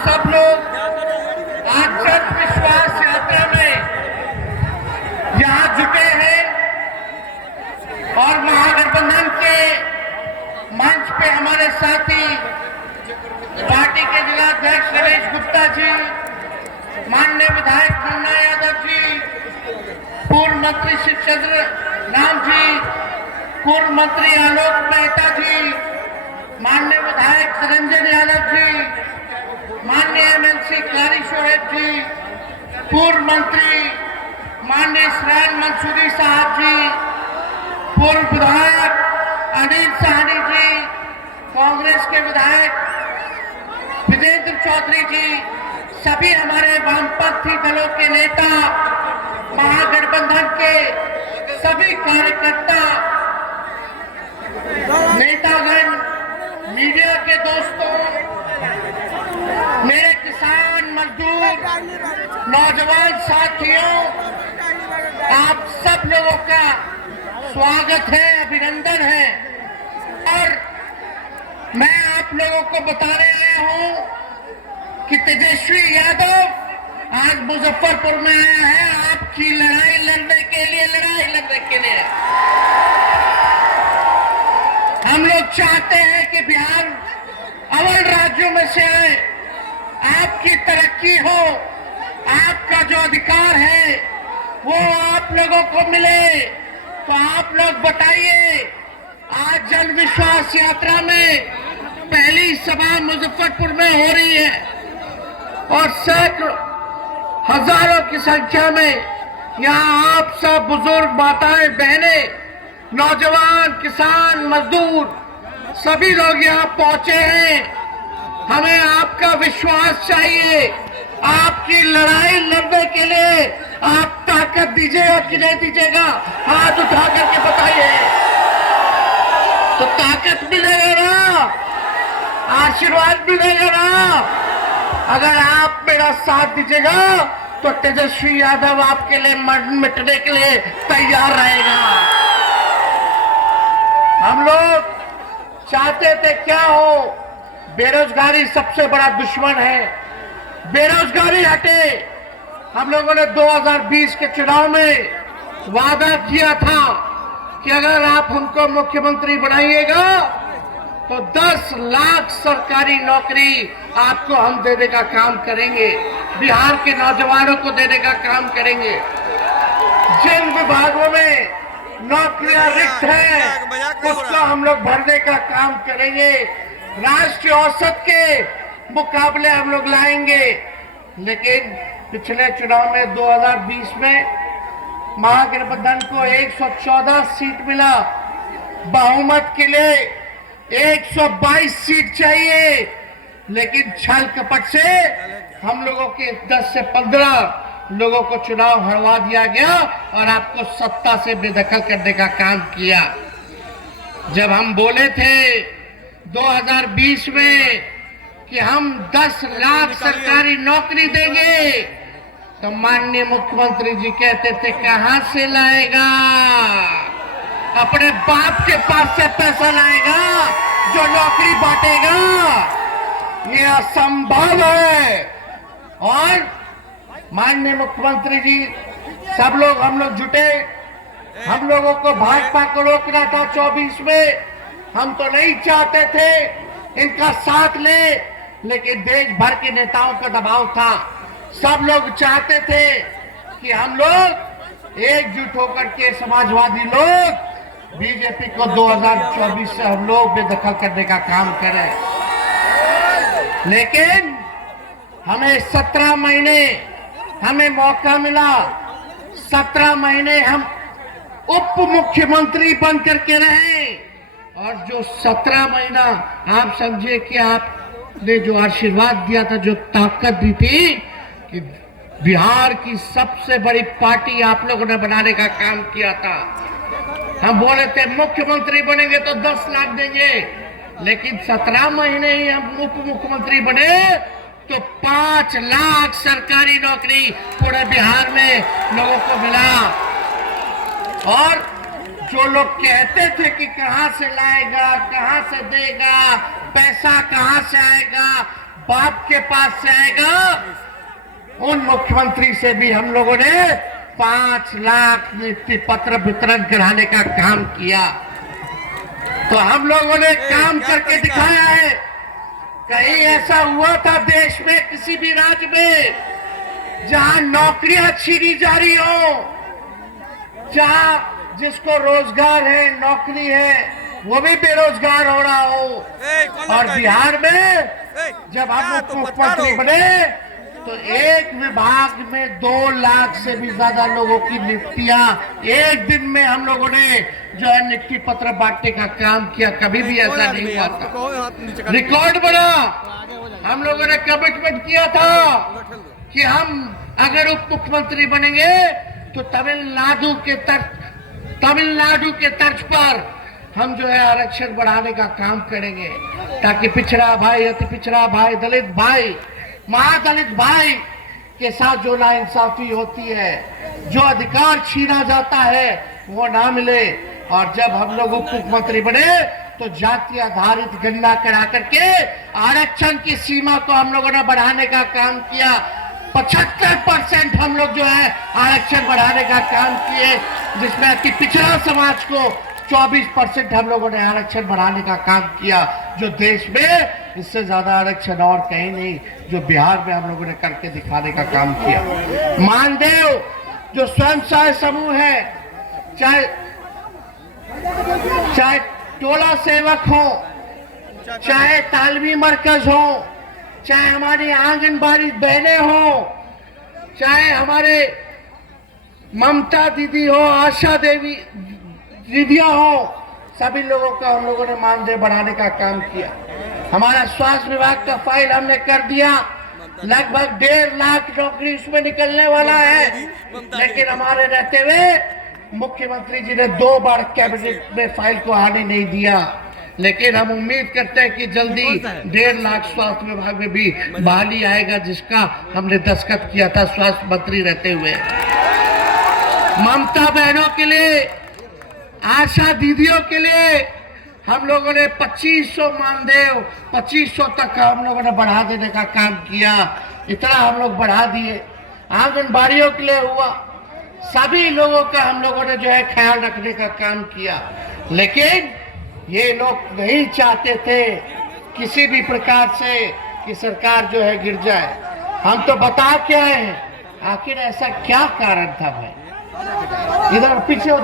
सब लोग आज जन विश्वास यात्रा में यहाँ जुटे हैं और महागठबंधन के मंच पे हमारे साथी पार्टी के जिलाध्यक्ष रमेश गुप्ता जी, माननीय विधायक मुन्ना यादव जी, पूर्व मंत्री शिवचंद्र राम जी, पूर्व मंत्री आलोक मेहता जी, माननीय विधायक निरंजन यादव जी, माननीय एमएलसी कारी शोएब जी, पूर्व मंत्री माननीय श्रेन मंसूरी साहब जी, पूर्व विधायक अनिल साहनी जी, कांग्रेस के विधायक विजेंद्र चौधरी जी, सभी हमारे वामपंथी दलों के नेता, महागठबंधन के सभी कार्यकर्ता, नेतागण, मीडिया के दोस्तों, मेरे किसान मजदूर नौजवान साथियों, आप सब लोगों का स्वागत है, अभिनंदन है। और मैं आप लोगों को बताने आया हूं कि तेजस्वी यादव आज मुजफ्फरपुर में आया है आपकी लड़ाई लड़ने के लिए। हम लोग चाहते हैं कि बिहार अव्वल राज्यों में से आए, आपकी तरक्की हो, आपका जो अधिकार है वो आप लोगों को मिले। तो आप लोग बताइए, आज जन विश्वास यात्रा में पहली सभा मुजफ्फरपुर में हो रही है और सैकड़ों हजारों की संख्या में यहाँ आप सब बुजुर्ग, माताएं, बहनें, नौजवान, किसान, मजदूर सभी लोग यहाँ पहुंचे हैं। हमें आपका विश्वास चाहिए। आपकी लड़ाई लड़ने के लिए आप ताकत दीजिएगा कि नहीं दीजिएगा, हाथ उठा करके बताइए। तो ताकत मिलेगा ना, आशीर्वाद मिलेगा ना। अगर आप मेरा साथ दीजिएगा तो तेजस्वी यादव आपके लिए मिटने के लिए तैयार रहेगा। हम लोग चाहते थे क्या हो, बेरोजगारी सबसे बड़ा दुश्मन है, बेरोजगारी हटे। हम लोगों ने 2020 के चुनाव में वादा किया था कि अगर आप हमको मुख्यमंत्री बनाइएगा तो 10 लाख सरकारी नौकरी आपको हम देने का काम करेंगे, बिहार के नौजवानों को देने का काम करेंगे। जिन विभागों में नौकरियां रिक्त हैं उसको हम लोग भरने का काम करेंगे, राष्ट्रीय औसत के मुकाबले हम लोग लाएंगे। लेकिन पिछले चुनाव में 2020 में महागठबंधन को 114 सीट मिला, बहुमत के लिए 122 सीट चाहिए, लेकिन छल कपट से हम लोगों के 10 से 15 लोगों को चुनाव हरवा दिया गया और आपको सत्ता से बेदखल करने का काम किया। जब हम बोले थे 2020 में कि हम 10 लाख सरकारी नौकरी देंगे तो माननीय मुख्यमंत्री जी कहते थे कहां से लाएगा, अपने बाप के पास से पैसा लाएगा जो नौकरी बांटेगा, ये असंभव है। और माननीय मुख्यमंत्री जी, सब लोग हम लोग जुटे, हम लोगों को भाजपा को रोकना था 24 में, हम तो नहीं चाहते थे इनका साथ ले, लेकिन देश भर के नेताओं का दबाव था। सब लोग चाहते थे कि हम लोग एकजुट होकर के समाजवादी लोग बीजेपी को 2024 से हम लोग बेदखल करने का काम करें। लेकिन हमें 17 महीने हमें मौका मिला, 17 महीने हम उप मुख्यमंत्री बन करके रहे और जो 17 महीना आप समझे कि आपने जो आशीर्वाद दिया था, जो ताकत दी थी कि बिहार की सबसे बड़ी पार्टी आप लोगों ने बनाने का काम किया था। हम बोले थे मुख्यमंत्री बनेंगे तो 10 लाख देंगे, लेकिन 17 महीने ही हम उप मुख्यमंत्री बने तो 5 लाख सरकारी नौकरी पूरे बिहार में लोगों को मिला। और जो लोग कहते थे कि कहां से लाएगा, कहां से देगा, पैसा कहां से आएगा, बाप के पास से आएगा, उन मुख्यमंत्री से भी हम लोगों ने 5 लाख नियुक्ति पत्र वितरण कराने का काम किया। तो हम लोगों ने काम करके दिखाया है। कहीं ऐसा हुआ था देश में किसी भी राज्य में जहां नौकरियां छीनी जा रही हो, जहां जिसको रोजगार है, नौकरी है, वो भी बेरोजगार हो रहा हो। और बिहार में जब हम मुख्यमंत्री बने तो एक विभाग में 2 लाख से भी ज्यादा लोगों की नियुक्तियां एक दिन में हम लोगों ने जो है नियुक्ति पत्र बांटने का काम किया। कभी भी ऐसा नहीं हुआ था, रिकॉर्ड बना। हम लोगों ने कमिटमेंट किया था कि हम अगर उप मुख्यमंत्री बनेंगे तो तमिलनाडु के तर्ज पर हम जो है आरक्षण बढ़ाने का काम करेंगे, ताकि पिछड़ा भाई, अति पिछड़ा भाई, दलित भाई, महादलित भाई के साथ जो नाइंसाफी होती है, जो अधिकार छीना जाता है, वो ना मिले। और जब हम लोग उप मुख्यमंत्री बने तो जाति आधारित गणना करा करके आरक्षण की सीमा को हम लोगों ने बढ़ाने का काम किया। 75% हम लोग जो है आरक्षण बढ़ाने का काम किए, जिसमें अति पिछड़ा समाज को 24% हम लोगों ने आरक्षण बढ़ाने का काम किया, जो देश में इससे ज्यादा आरक्षण और कहीं नहीं, जो बिहार में हम लोगों ने करके दिखाने का काम किया। मानदेव जो स्वयं सहायता समूह है, चाहे टोला सेवक हो, चाहे तालमी मरकज हो, चाहे हमारी आंगनबाड़ी बहनें हो, चाहे हमारे ममता दीदी हो, आशा देवी दीदियां हो, सभी लोगों का हम लोगों ने मानदेय बढ़ाने का काम किया। हमारा स्वास्थ्य विभाग का फाइल हमने कर दिया, लगभग 1.5 लाख नौकरी उसमें निकलने वाला है। लेकिन हमारे रहते हुए मुख्यमंत्री जी ने 2 बार कैबिनेट में फाइल को आने नहीं दिया। लेकिन हम उम्मीद करते हैं कि जल्दी 1.5 लाख स्वास्थ्य विभाग में भी बहाली आएगा, जिसका हमने दस्तखत किया था स्वास्थ्य मंत्री रहते हुए। ममता बहनों के लिए, आशा दीदियों के लिए हम लोगों ने 2500 मानदेय 2500 तक हम लोगों ने बढ़ा देने का काम किया। इतना हम लोग बढ़ा दिए। आंगनबाड़ियों के लिए हुआ, सभी लोगों का हम लोगों ने जो है ख्याल रखने का काम किया। लेकिन ये लोग नहीं चाहते थे किसी भी प्रकार से कि सरकार जो है गिर जाए। हम तो बता के आए हैं, आखिर ऐसा क्या कारण था भाई। इधर पीछे हो,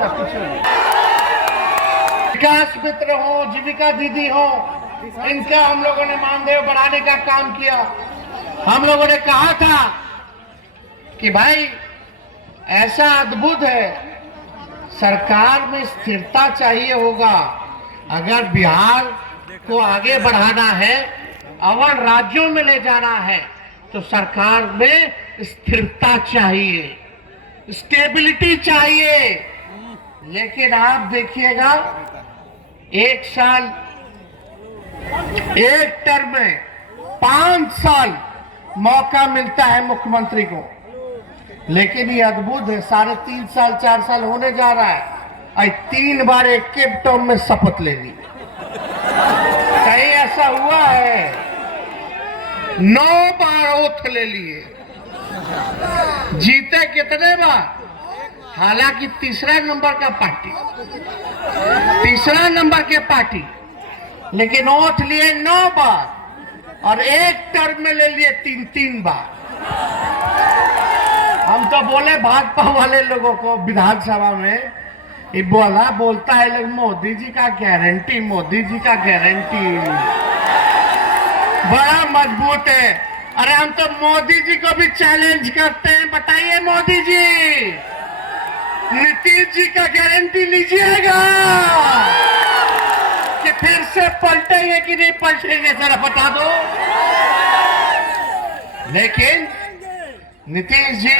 विकास मित्र हो, जीविका दीदी हो, इनका हम लोगों ने मानदेय बढ़ाने का काम किया। हम लोगों ने कहा था कि भाई ऐसा अद्भुत है, सरकार में स्थिरता चाहिए होगा। अगर बिहार को आगे बढ़ाना है, अवर राज्यों में ले जाना है, तो सरकार में स्थिरता चाहिए, स्टेबिलिटी चाहिए। लेकिन आप देखिएगा, एक साल, एक टर्म में 5 साल मौका मिलता है मुख्यमंत्री को। लेकिन ये अद्भुत है, 3.5 साल 4 साल होने जा रहा है, 3 बार एक के टर्म में शपथ ले ली। कहीं ऐसा हुआ है? 9 बार ओथ ले लिए। जीते कितने बार? हालांकि तीसरा नंबर के पार्टी, लेकिन ओथ लिए 9 बार और एक टर्म में ले लिए 3 बार। हम तो बोले भाजपा वाले लोगों को विधानसभा में, ये बोलता है लेकिन मोदी जी का गारंटी, मोदी जी का गारंटी बड़ा मजबूत है। अरे हम तो मोदी जी को भी चैलेंज करते हैं, बताइए मोदी जी, नीतीश जी का गारंटी लीजिएगा कि फिर से पलटेंगे कि नहीं पलटेंगे, जरा बता दो। लेकिन नीतीश जी